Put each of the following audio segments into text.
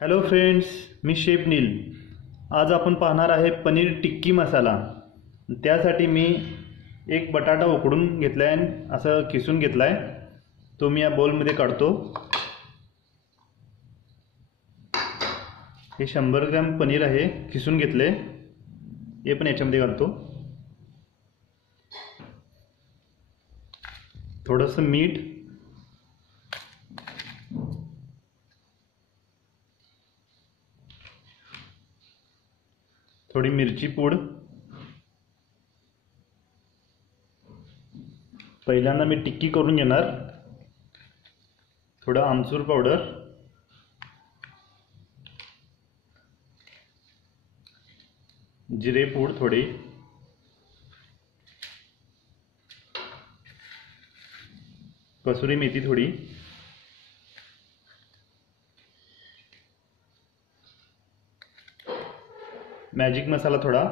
Hello friends मी chef Neel. आज आपण पाहणार आहे पनीर टिक्की मसाला. त्यासाठी मी एक बटाटा उकडून घेतला आहे असं किसून घेतला आहे तो मी या बोलमध्ये काढतो. हे शंभर ग्रॅम पनीर आहे किसून घेतले हे पण याच्यामध्ये घालतो. थोडंसं मीठ थोडी मिरची पूड. पहिल्यांदा मी टिक्की करून घेणार. थोडं आमचूर पावडर. जिरे पूड थोडी. कसुरी मेथी थोडी. मॅजिक मसाला थोडा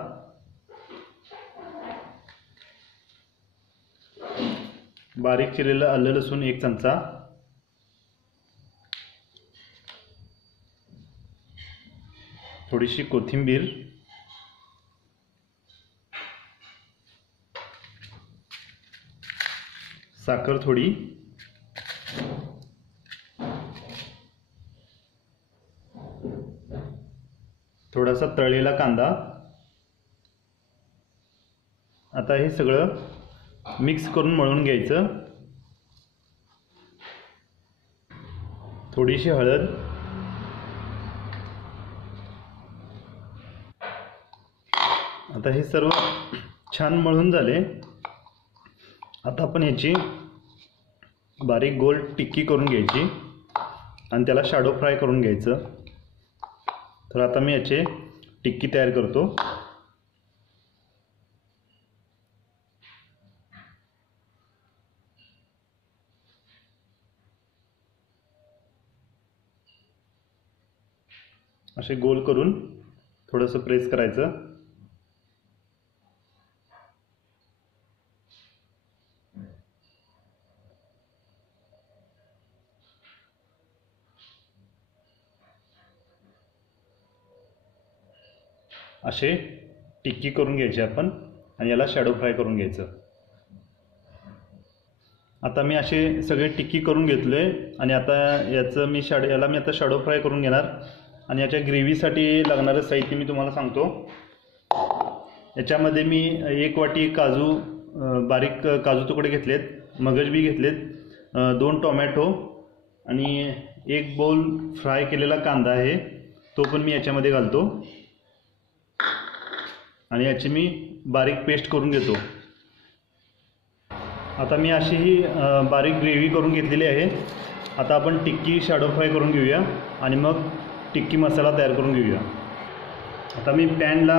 बारीक चिरलेलं आलं लसूण एक चमचा थोडीशी कोथिंबीर साखर थोडी थोडासा तळलेला कांदा. आता हे सगळं मिक्स करून मळून घ्यायचं. थोडीशी हळद. आता हे सर्व छान मळून झाले. आता आपण ह्याची बारीक गोल टिक्की करून घ्यायची आणि त्याला शॅडो फ्राय करून घ्यायचं. तर आता मी याचे टिक्की तयार करतो. असे गोल करून थोडंसं प्रेस करायचं. असे टिक्की करून घ्यायचे आपण आणि याला शॅडो फ्राय करून घ्यायचं. आता मी असे सगळे टिक्की करून घेतले आणि आता याचं मी शॅडो याला मी आता शॅडो फ्राय करून घेणार आणि याच्या ग्रेव्हीसाठी लागणारं साहित्य मी तुम्हाला सांगतो. याच्यामध्ये मी एक वाटी काजू बारीक काजू तुकडे घेतलेत मगज बी घेतलेत दोन टोमॅटो आणि एक बोल फ्राय केलेला कांदा आहे तो पण मी याच्यामध्ये घालतो. आणि याची मी बारीक पेस्ट करून घेतो. आता मी अशी ही बारीक ग्रेव्ही करून घेतलेली आहे. आता आपण टिक्की शॅडो फ्राय करून घेऊया आणि मग टिक्की मसाला तयार करून घेऊया. आता मी पॅनला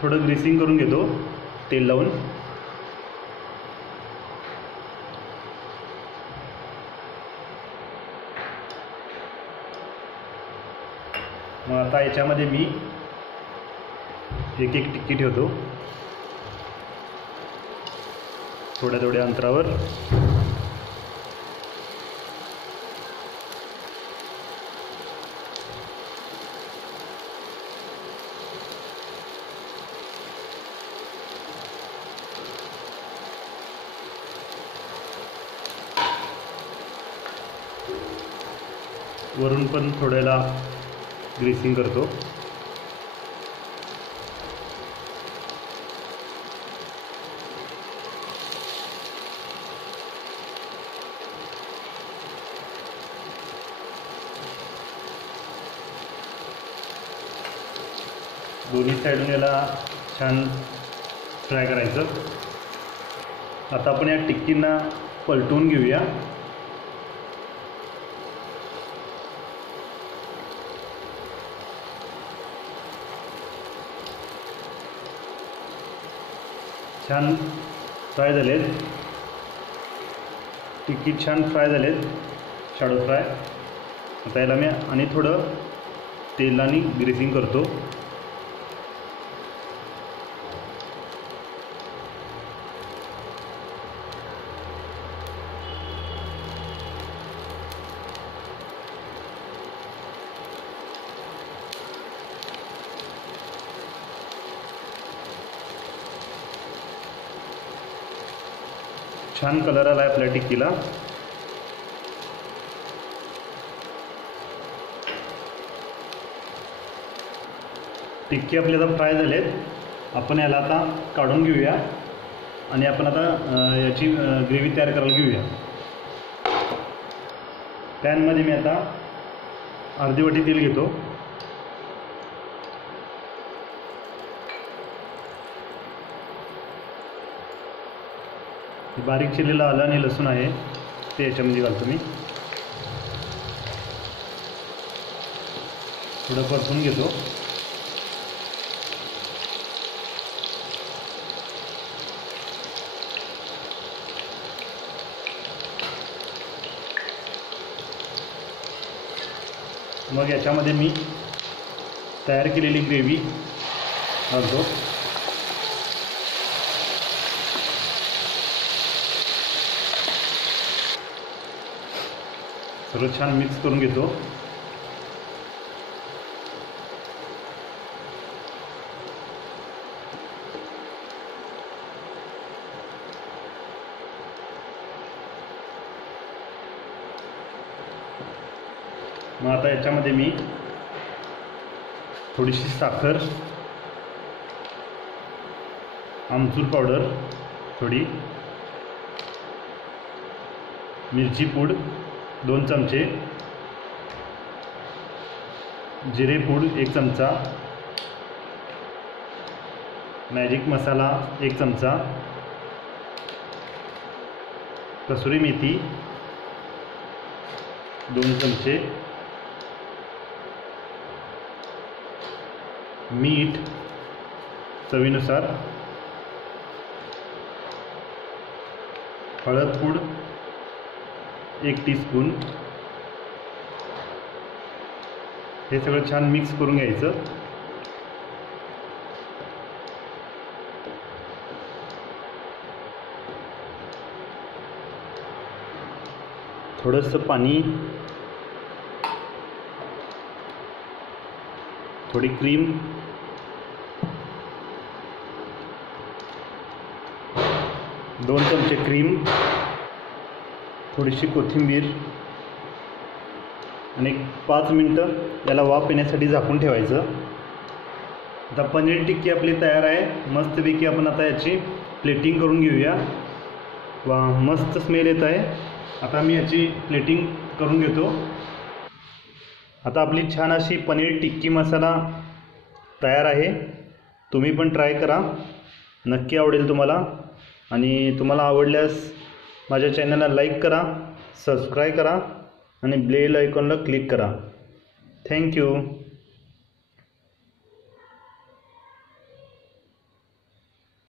थोडं ग्रीसिंग करून घेतो तेल लावून. मग आता याच्यामध्ये मी एक एक टिक्की ठेवतो थोड्या थोड्या अंतरावर. वरून पण थोड्याला ग्रीसिंग करतो. दोन्ही साईडून याला छान फ्राय करायचं. आता आपण या टिक्कींना पलटवून घेऊया. छान फ्राय झालेत. टिक्की छान फ्राय झालेत. शाडो फ्राय आता याला मी आणि थोडं तेलाने ग्रेसिंग करतो. छान कलर आला आहे आपल्या टिक्कीला. टिक्की आपली आता फ्राय झालेत. आपण याला आता काढून घेऊया. आणि आपण आता याची ग्रेव्ही तयार करायला घेऊया. पॅनमध्ये मी आता अर्धी वाटी तेल घेतो. बारीक चिरलेलं आलं आणि लसूण आहे ते याच्यामध्ये घालतो मी. थोडं परतून घेतो. मग याच्यामध्ये मी तयार केलेली ग्रेव्ही घालतो. सर्व छान मिक्स करून घेतो मग आता याच्यामध्ये मी थोडीशी साखर आमचूर पावडर थोडी मिरची पूड दोन चमचे. जिरे पूड एक चमचा. मॅजिक मसाला एक चमचा. कसुरी मेथी दोन चमचे. मीठ चवीनुसार. हळद पूड एक टीस्पून हे सगळं छान मिक्स करून घ्यायचं. थोडंसं पाणी. थोडी क्रीम दोन चमचे क्रीम थोडीशी कोथिंबीर आणि पाच मिनटं याला वाफ येण्यासाठी झाकून ठेवायचं. आता पनीर टिक्की आपली तयार आहे. मस्तपैकी आपण आता याची प्लेटिंग करून घेऊया. वा मस्त स्मेल येत आहे. आता मी याची प्लेटिंग करून घेतो. आता आपली छान अशी पनीर टिक्की मसाला तयार आहे. तुम्ही पण ट्राय करा. नक्की आवडेल तुम्हाला. आणि तुम्हाला आवडल्यास माझ्या चॅनलला लाईक करा सबस्क्राईब करा आणि बेल आयकॉनला क्लिक करा. थँक्यू.